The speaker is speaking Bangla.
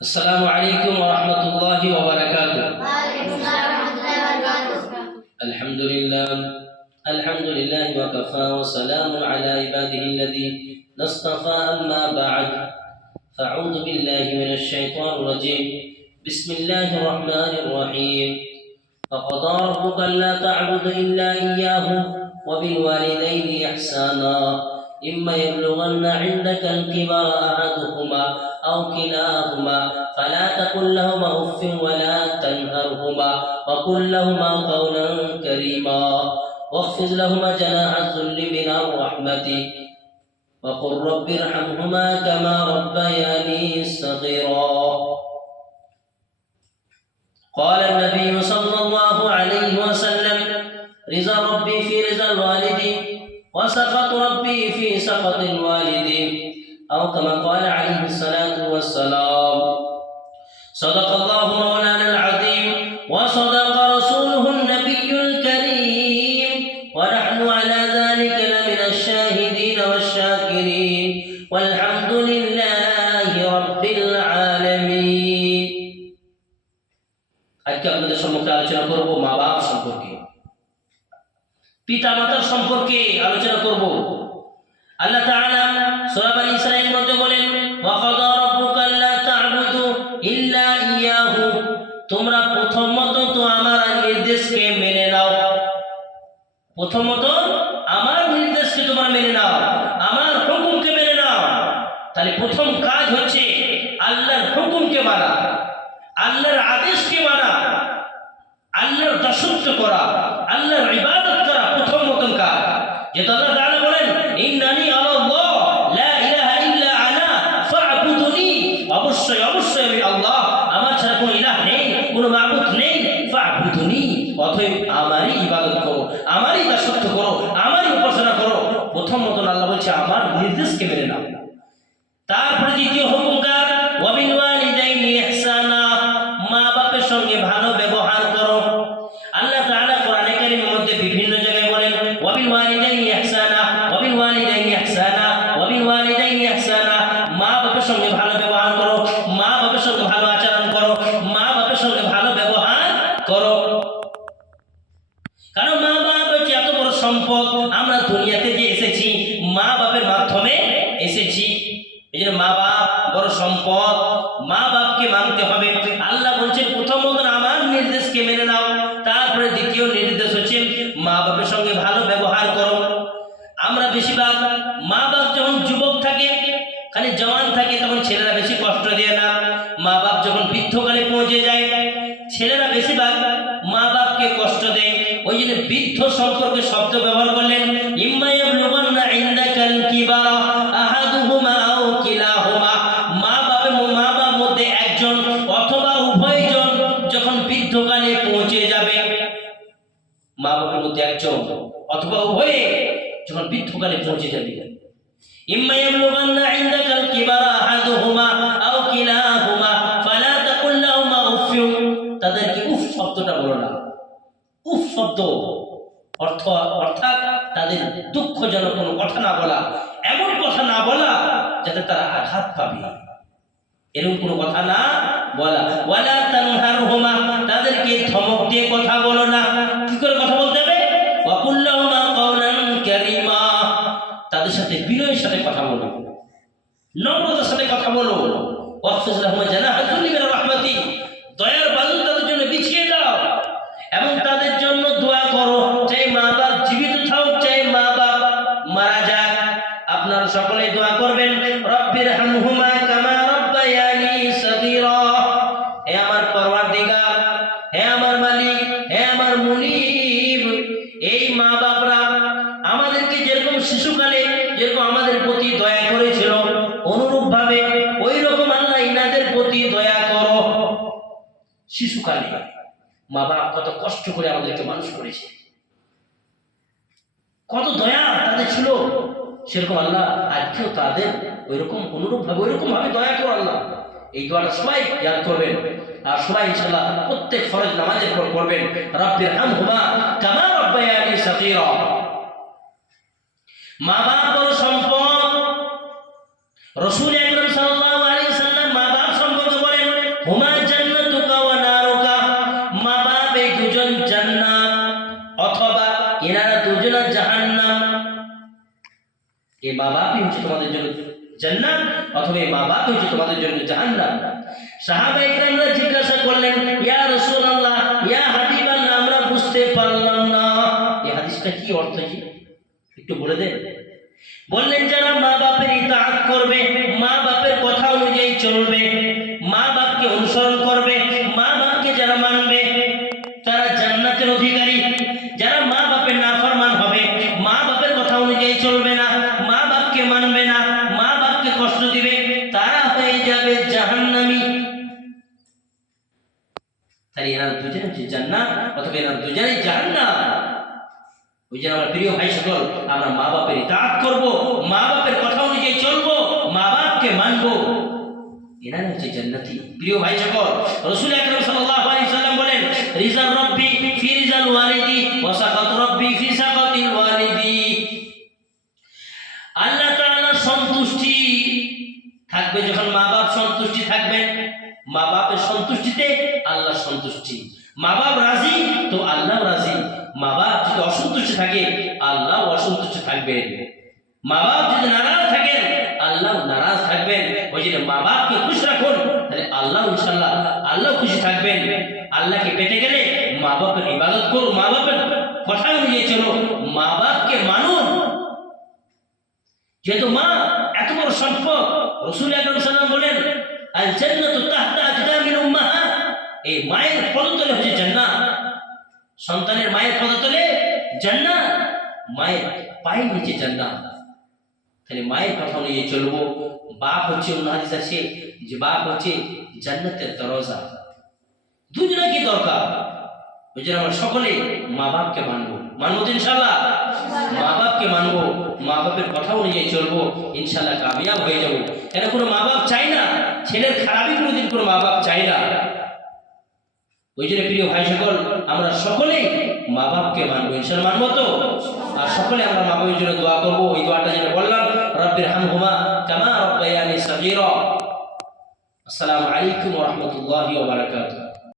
السلام عليكم ورحمة الله وبركاته. الحمد لله وكفى وسلام على عباده الذين اصطفى أما بعد فأعوذ بالله من الشيطان الرجيم بسم الله الرحمن الرحيم وقضى ربك ألا تعبد إلا إياه وبالوالدين إحسانا إما يبلغن عندك الكبر أحدهما أو كلاهما فلا تقل لهما أف ولا تنهرهما وقل لهما قولا كريما واخفض لهما جناح الذل من الرحمة وقل رب ارحمهما كما ربياني صغيرا. قال النبي صلى الله عليه وسلم رضا ربي في رضا الوالد وسخط ربي في سخط الوالد أو كما قال عليه الصلاة والسلام. صدق الله مولانا العظيم وصدق رسوله النبي الكريم ونحن على ذلك لمن الشاهدين والشاكرين والحمد لله رب العالمين. আজকে আপনাদের সম্মুখে আলোচনা করব মা বাপ সম্পর্কে, পিতা মাতার সম্পর্কে আলোচনা করব। আল্লাহ তাআলা সূরা বনী ইসরাঈল মধ্যে বলেন ওয়া কাদা রাব্বুকা আল্লা তা'বুদু ইল্লা ইয়াহু, তোমরা প্রথমত তো আমার নির্দেশকে মেনে নাও, প্রথমত আমার নির্দেশকে তোমরা মেনে নাও, আমার হুকুমকে মেনে নাও। তাহলে প্রথম কাজ হচ্ছে আল্লাহর হুকুমকে মানা, আল্লাহর আদেশকে মানা, আল্লাহর দাসত্ব করা, আল্লাহর ইবাদত করা প্রথম কাজ। যেটা আল্লাহ তাআলা বলেন ইন্নানি আল্লাহ লা ইলাহা ইল্লা আনা ফা'বুদুনি, অবশ্যই আমি আল্লাহ, আমার ছাড়া কোনো ইলাহ নেই, কোনো মাবুদ নেই, ফা'বুদুনি, অতএব আমারই ইবাদত করো, আমারই দাসত্ব করো, আমারই উপাসনা করো। প্রথমত আল্লাহ বলছে আমার নির্দেশকে মেনে নাও। তারপরে দ্বিতীয় হুকুম কার ওয়া বিল ওয়ালিদাইনি ইহসানা, মা বাপের সঙ্গে ভালো ব্যবহার করো। আল্লাহ তাআলা কোরআনে কারীমের মধ্যে বিভিন্ন জায়গায় বলেন ওয়া বিল ওয়ালিদাইনি ইহসানা, ওয়া বিল ওয়ালিদাইনি ইহসানা, ওয়া বিল ওয়ালিদাইনি ইহসানা, মা বাপের সঙ্গে ভালো ব্যবহার করো, মা বাপের সঙ্গে ভালো আচরণ করো, মা বাপের সঙ্গে ভালো ব্যবহার করো। কারণ মা বাপ হচ্ছে এত বড় সম্পদ, আমরা দুনিয়াতে যে এসেছি মা বাপের মাধ্যমে এসেছি। এই জন্য মা বাপ বড় সম্পদ, মা বাপকে মানতে হবে। আল্লাহ বলছেন প্রথমত আমার নির্দেশকে মেনে নাও। তারপরে দ্বিতীয় নির্দেশ হচ্ছে মা বাপের সঙ্গে ভালো ব্যবহার করো। আমরা বেশিরভাগ মা বাপ যখন যুবক থাকে, খালি জওয়ান থাকে, তখন ছেলেরা বেশি কষ্ট দেয় না। মা বাপ যখন বৃদ্ধকালে পৌঁছে যায়, ছেলেরা বেশিরভাগ মা বাপকে কষ্ট দেয়। ওই জন্য বৃদ্ধ সম্পর্কে শব্দ ব্যবহার করলেন ইম্মা ইয়াবলুগান্না ইনদাকাল কিবারা আহাদুহুমা আও কিলাহুমা, মা বাপ মধ্যে একজন অথবা উভয়জন যখন বৃদ্ধকালে পৌঁছে যাবে, মা বাপের মধ্যে একজন অথবা উভয়ে যখন বৃদ্ধকালে পৌঁছে যাবে, ইম্মা ইয়াবলুগান্না ইনদাকাল কিবারা আহাদুহুমা আও কিলাহুমা ফালা তাকুল লাহুমা উফ, তাদেরকে উফ শব্দটা বলো না। উফ শব্দ অর্থাৎ তাদের দুঃখজনক কোনো কথা না বলা, এমন কথা না বলা যাতে তারা আঘাত পাবে, এরকম কোনো কথা না বলা। ওয়ালা তানহারহুমা, তাদেরকে ধমক দিয়ে কথা বলো না। কি করে কথা বলতে হবে? ওয়াকুল লাহুমা কাওলান কারীমা, তাদের সাথে বিনয়ের সাথে কথা বলো, নম্রতার সাথে কথা বলো। ওয়াখফিজ লাহুমা জানাহা যুল্লি মিনার রাহমাতি, দয়ার বাজু তাদের জন্য বিছিয়ে দাও এবং তাদের জন্য দোয়া করো। চাই মা বাপ জীবিত থাক, চাই মা বাপ মারা যাক, আপনারা সকলেই দোয়া করবেন রব্বিরহামহুমা কামা রব্বায়ানি সগীরা। হে আমার পরওয়ারদিগার, হে আমার মালিক, হে আমার মুনিব, এই মা বাপরা আমাদেরকে যেরকম শিশুকালে যেরকম আমাদের প্রতি দয়া করেছিল, অনুরূপ ভাবে ওই রকম আল্লাহ ইনাদের প্রতি দয়া করো। শিশুকালে মা বাপ কত কষ্ট করে আমাদেরকে মানুষ করেছে, কত দয়া তাদের ছিল, সেরকম আল্লাহ আজকেও তাদের ওইরকম অনুরূপ ভাবে দয়া করো আল্লাহ। এই দোয়াটা সবাই ইয়াদ করবেন, আর সবাই ইনশাআল্লাহ প্রত্যেক ফরজ নামাজের পর করবেন রব্বিরহামহুমা কামা রব্বায়ানি সগীরা। মা বাপ বড় সম্পদ। রাসূল আকরাম সাল্লাল্লাহু আলাইহি ওয়াসাল্লাম মা বাপ সম্পর্কে বলেন হুমা জান্নাতুকা ওয়া নারুকা, মা বাপ এই দুজন জান্নাত অথবা এনারা দুজনা জাহান্নাম। এই মা বাপই হচ্ছে তোমাদের জন্য জান্নাত অথবা এই মা বাপই হচ্ছে তোমাদের জন্য জাহান্নাম। সাহাবায়ে কেরামরা জিজ্ঞাসা করলেন, ইয়া রাসূলুল্লাহ, ইয়া হাবিবাল্লাহ, আমরা বুঝতে পারলাম না এই হাদিসটা কি অর্থ, কি একটু বলে দেন। বললেন, যারা মা বাপের ইতাআত করবে, মা বাপের কথা অনুযায়ী চলবে, মা বাপকে অনুসরণ করবে, মা বাপকে যারা মানবে তারা জান্নাতের অধিকারী। যারা মা বাপের নাফরমান হবে, মা বাপের কথা অনুযায়ী চলবে না, মা বাপকে মানবে না, মা বাপকে কষ্ট দিবে, তারা হয়ে যাবে জাহান্নামী। তাই এরা দুজনে হচ্ছে জান্নাত অথবা এরা দুজনেই জাহান্নাম। ওই জন্য আমার প্রিয় ভাই সকল, আমরা মা বাপের ইতাআত করব, মা বাপের কথা অনুযায়ী চলবো, মা বাপকে মানবো, এরা হচ্ছে জান্নাতি। প্রিয় ভাই সকল, রাসূল আকরাম সাল্লাল্লাহু আলাইহি সাল্লাম বলেন, রিজাল রাব্বি ফি রিজাল ওয়ালিদি ওয়া সাকাত রাব্বি ফি সাকাতিল ওয়ালিদি। আল্লাহ তাআলার সন্তুষ্টি থাকবে যখন মা বাপ সন্তুষ্টি থাকবেন, মা বাপের সন্তুষ্টিতে আল্লাহর সন্তুষ্টি। মা বাপ রাজি তো আল্লাহ রাজি। মা বাপ যদি অসন্তুষ্ট থাকে আল্লাহ অসন্তুষ্ট থাকবেন। মা বাপ যদি নারাজ থাকেন আল্লাহ নারাজ থাকবেন। ওই জন্য মা বাপকে খুশি রাখুন, তাহলে আল্লাহ ইনশাআল্লাহ আল্লাহ খুশি থাকবেন। আল্লাহকে পেতে গেলে মা বাপের ইবাদত করো, মা বাপের কথা অনুযায়ী চলো, মা বাপকে মানুন। যেহেতু মা এত বড় সম্পদ, রাসূল আকরাম সাল্লাল্লাহু আলাইহি ওয়াসাল্লাম বলেন, আল জান্নাতু তাহতা আকদামিল উম্মাহাত, এই মায়ের পদতলে হচ্ছে জান্নাত। সন্তানের মায়ের পদতলে জান্নাত, মায়ের পায়ের নিচে জান্নাত। তাহলে মায়ের কথা অনুযায়ী চলবো। বাপ হচ্ছে, অন্য হাদিস আছে যে বাপ হচ্ছে জান্নাতের দরজা। দুজনে দরকার। ওই জন্য আমরা সকলে মা বাপকে মানবো, মানবো তো ইনশাআল্লাহ। মা বাপকে মানবো, মা বাপের কথা অনুযায়ী চলবো, ইনশাআল্লাহ কামিয়াব হয়ে যাবো। কেন কোনো মা বাপ চাই না ছেলের খারাপই, কোনোদিন কোনো মা বাপ চাই না। ওই জন্য প্রিয় ভাই সকল, আমরা সকলেই মা বাপকে মানবো, ইনশাআল্লাহ মানবো তো। আর সকলে আমরা মা বাপের জন্য দোয়া করবো। ওই দোয়াটা যেটা বললাম, রব্বির হামহুমা কামা রাব্বায়ানি সগীরা। আসসালামু আলাইকুম ওয়া রাহমাতুল্লাহি ওয়া বারাকাতুহু।